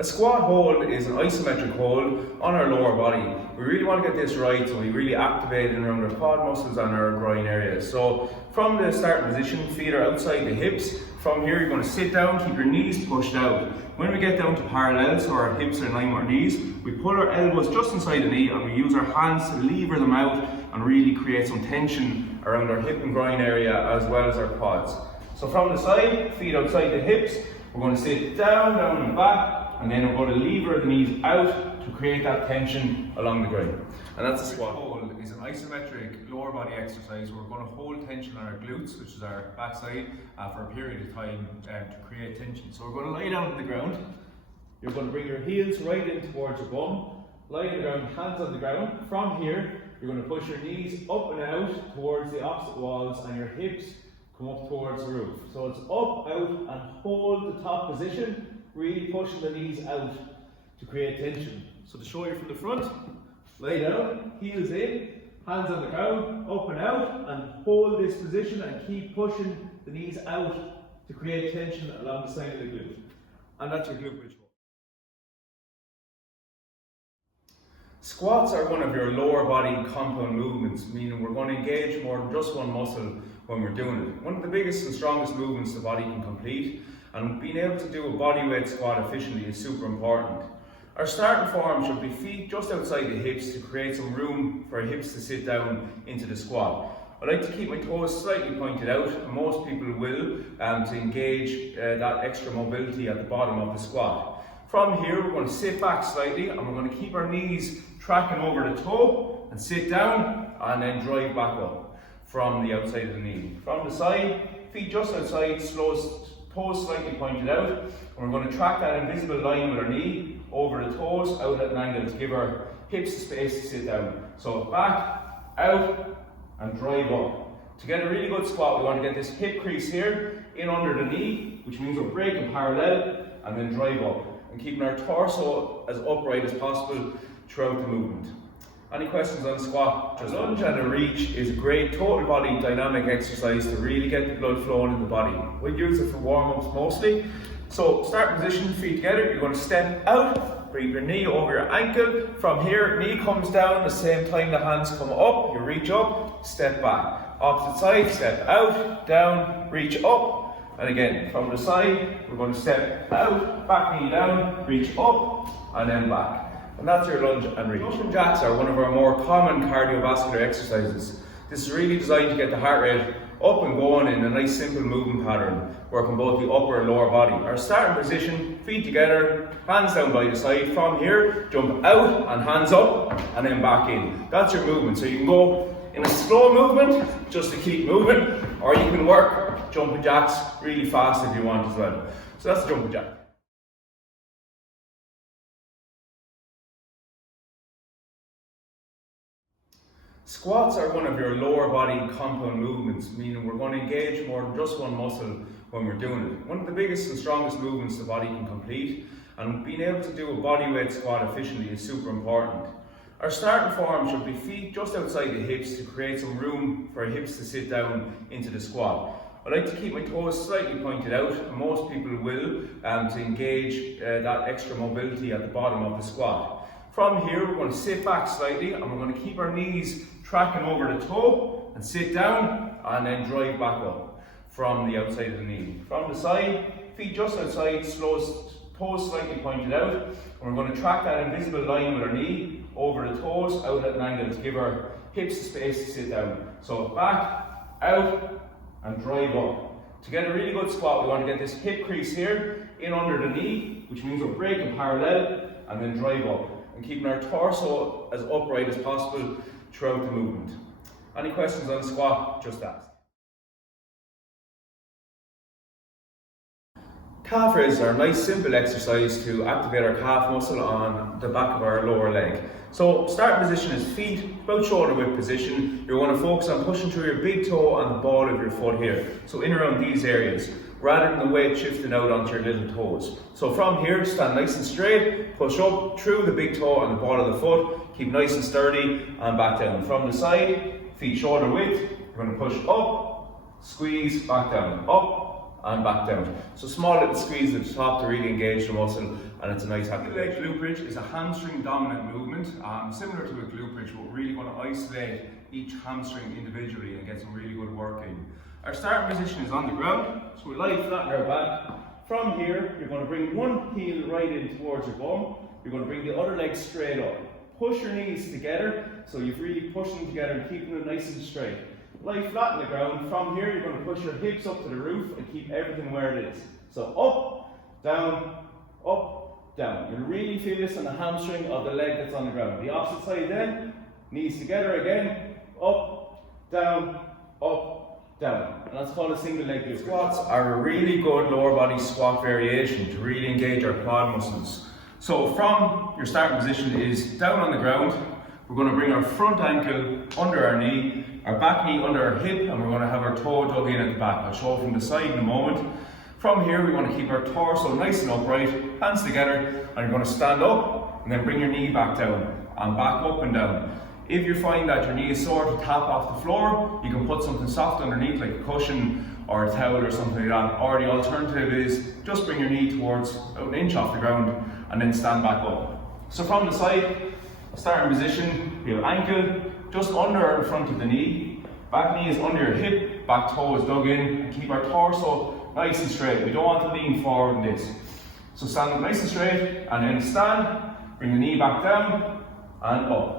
A squat hold is an isometric hold on our lower body. We really want to get this right, so we really activate and around our quad muscles and our groin area. So from the starting position, feet are outside the hips. From here, you're going to sit down, keep your knees pushed out. When we get down to parallel, so our hips are in line with our knees, we pull our elbows just inside the knee and we use our hands to lever them out and really create some tension around our hip and groin area as well as our quads. So from the side, feet outside the hips, we're going to sit down and back, and then we're going to lever the knees out to create that tension along the groin. And that's a squat hold. It's an isometric lower body exercise. We're going to hold tension on our glutes, which is our backside, for a period of time to create tension. So we're going to lie down on the ground. You're going to bring your heels right in towards your bum. Lie on the ground, hands on the ground. From here, you're going to push your knees up and out towards the opposite walls, and your hips come up towards the roof. So it's up, out, and hold the top position, really pushing the knees out to create tension. So to show you from the front, lie down, heels in, hands on the ground, up and out, and hold this position and keep pushing the knees out to create tension along the side of the glute. And that's your glute bridge hold. Squats are one of your lower body compound movements, meaning we're going to engage more than just one muscle when we're doing it. One of the biggest and strongest movements the body can complete, and being able to do a body weight squat efficiently is super important. Our starting form should be feet just outside the hips to create some room for our hips to sit down into the squat. I like to keep my toes slightly pointed out, and most people will, to engage that extra mobility at the bottom of the squat. From here, we're going to sit back slightly and we're going to keep our knees tracking over the toe and sit down and then drive back up from the outside of the knee. From the side, feet just outside, toes slightly pointed out, and we're going to track that invisible line with our knee over the toes out at an angle to give our hips the space to sit down. So back, out, and drive up. To get a really good squat, we want to get this hip crease here in under the knee, which means we're breaking parallel, and then drive up, and keeping our torso as upright as possible throughout the movement. Any questions on the squat? A lunge and a reach is a great total body dynamic exercise to really get the blood flowing in the body. We use it for warm-ups mostly. So start position, feet together, you're going to step out, bring your knee over your ankle. From here, knee comes down, the same time the hands come up, you reach up, step back. Opposite side, step out, down, reach up. And again, from the side, we're going to step out, back knee down, reach up, and then back. And that's your lunge and reach. Jumping jacks are one of our more common cardiovascular exercises. This is really designed to get the heart rate up and going in a nice simple movement pattern, working both the upper and lower body. Our starting position, feet together, hands down by the side. From here, jump out and hands up, and then back in. That's your movement. So you can go in a slow movement, just to keep moving, or you can work jumping jacks really fast if you want as well. So that's the jumping jack. Squats are one of your lower body compound movements, meaning we're going to engage more than just one muscle when we're doing it. One of the biggest and strongest movements the body can complete, and being able to do a body weight squat efficiently is super important. Our starting form should be feet just outside the hips to create some room for our hips to sit down into the squat. I like to keep my toes slightly pointed out, and most people will, to engage that extra mobility at the bottom of the squat. From here, we're going to sit back slightly and we're going to keep our knees tracking over the toe and sit down and then drive back up from the outside of the knee. From the side, feet just outside, toes slightly pointed out, and we're going to track that invisible line with our knee over the toes out at an angle to give our hips the space to sit down. So back, out, and drive up. To get a really good squat, we want to get this hip crease here in under the knee, which means we're breaking parallel, and then drive up, and keeping our torso as upright as possible throughout the movement. Any questions on the squat? Just ask. Calf raises are a nice simple exercise to activate our calf muscle on the back of our lower leg. So starting position is feet about shoulder width position. You're going to focus on pushing through your big toe and the ball of your foot here. So in around these areas, rather than the weight shifting out onto your little toes. So from here, stand nice and straight, push up through the big toe and the ball of the foot, keep nice and sturdy, and back down. From the side, feet shoulder width, you're going to push up, squeeze, back down, up, and back down. So small little squeeze at the top to really engage the muscle and it's a nice happy leg. Glute bridge is a hamstring dominant movement, similar to a glute bridge, but we're really going to isolate each hamstring individually and get some really good work in. Our starting position is on the ground, so we lie flat on our back. From here, you're going to bring one heel right in towards your bum. You're going to bring the other leg straight up. Push your knees together, so you've really pushed them together and keeping them nice and straight. Lie flat on the ground. From here, you're going to push your hips up to the roof and keep everything where it is. So up, down, down. You'll really feel this on the hamstring of the leg that's on the ground. The opposite side then, knees together again, up, down, down. And that's called a single leg glute. Squats are a really good lower body squat variation to really engage our quad muscles. So from your starting position is down on the ground. We're going to bring our front ankle under our knee, our back knee under our hip, and we're going to have our toe dug in at the back. I'll show from the side in a moment. From here, we want to keep our torso nice and upright, hands together, and you're going to stand up and then bring your knee back down and back up and down. If you find that your knee is sore to tap off the floor, you can put something soft underneath, like a cushion or a towel or something like that. Or the alternative is just bring your knee towards about an inch off the ground and then stand back up. So from the side, starting position, we have ankle just under or in front of the knee, back knee is under your hip, back toe is dug in, and keep our torso nice and straight. We don't want to lean forward in this. So stand up nice and straight, and then stand, bring the knee back down, and up.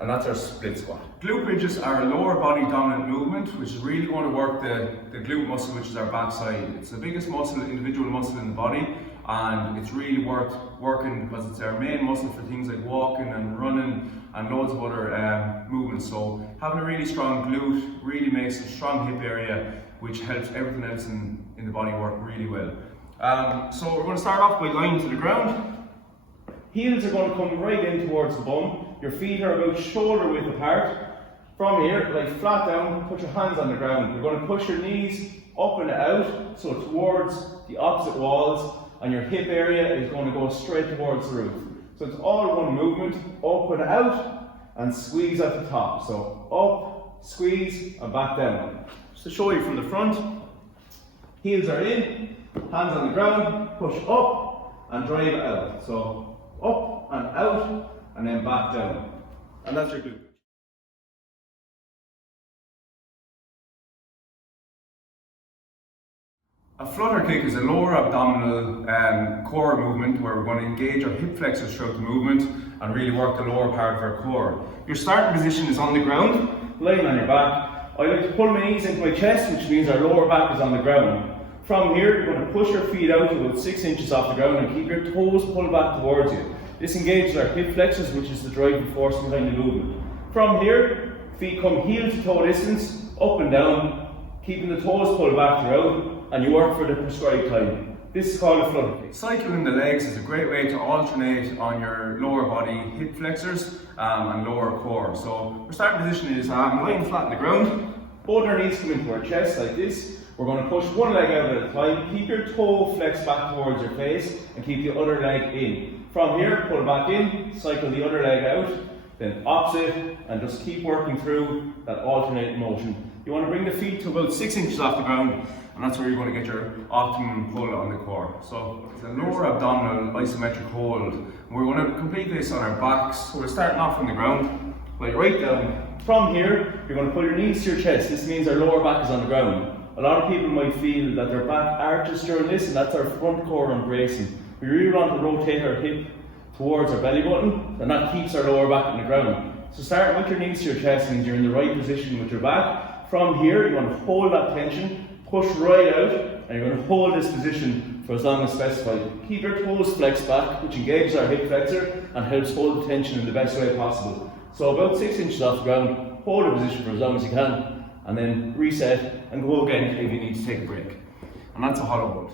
And that's our split squat. Glute bridges are a lower body dominant movement, which is really going to work the glute muscle, which is our back side. It's the biggest muscle, individual muscle in the body, and it's really worth working because it's our main muscle for things like walking and running and loads of other movements. So having a really strong glute really makes a strong hip area, which helps everything else in the body work really well. So we're going to start off by lying to the ground. Heels are going to come right in towards the bum. Your feet are about shoulder width apart. From here, lie flat down, put your hands on the ground. You're going to push your knees up and out, so towards the opposite walls, and your hip area is going to go straight towards the roof. So it's all one movement, up and out, and squeeze at the top. So up, squeeze, and back down. Just to show you from the front, heels are in, hands on the ground, push up, and drive it out. So up and out, and then back down. And that's your glute. A flutter kick is a lower abdominal core movement where we're going to engage our hip flexors throughout the movement and really work the lower part of our core. Your starting position is on the ground, lying on your back. I like to pull my knees into my chest, which means our lower back is on the ground. From here, you're going to push your feet out about 6 inches off the ground and keep your toes pulled back towards you. This engages our hip flexors, which is the driving force behind the movement. From here, feet come heel to toe distance, up and down, keeping the toes pulled back throughout, and you work for the prescribed time. This is called a flutter kick. Cycling the legs is a great way to alternate on your lower body hip flexors and lower core. So our starting position is lying flat on the ground. Both our knees come into our chest like this. We're going to push one leg out at a time. Keep your toe flexed back towards your face and keep the other leg in. From here, pull back in, cycle the other leg out, then opposite, and just keep working through that alternating motion. You want to bring the feet to about 6 inches off the ground, and that's where you're going to get your optimum pull on the core. So it's a lower abdominal isometric hold. And we're going to complete this on our backs. So we're starting off from the ground, like right down. From here, you're going to pull your knees to your chest. This means our lower back is on the ground. A lot of people might feel that their back arches during this, and that's our front core embracing. We really want to rotate our hip towards our belly button, and that keeps our lower back on the ground. So start with your knees to your chest, means you're in the right position with your back. From here, you want to hold that tension, push right out, and you're going to hold this position for as long as specified. Keep your toes flexed back, which engages our hip flexor and helps hold the tension in the best way possible. So about 6 inches off the ground, hold the position for as long as you can, and then reset and go again if you need to take a break. And that's a hollow hold.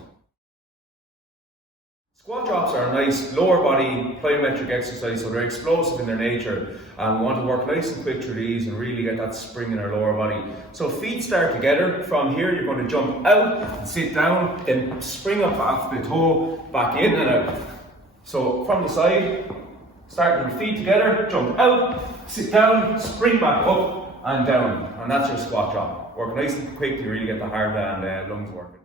Squat drops are a nice lower body plyometric exercise, so they're explosive in their nature, and we want to work nice and quick through these and really get that spring in our lower body. So feet start together. From here you're going to jump out and sit down, then spring up off the toe, back in and out. So from the side, starting with feet together, jump out, sit down, spring back up and down, and that's your squat drop. Work nice and quick to really get the heart and lungs working.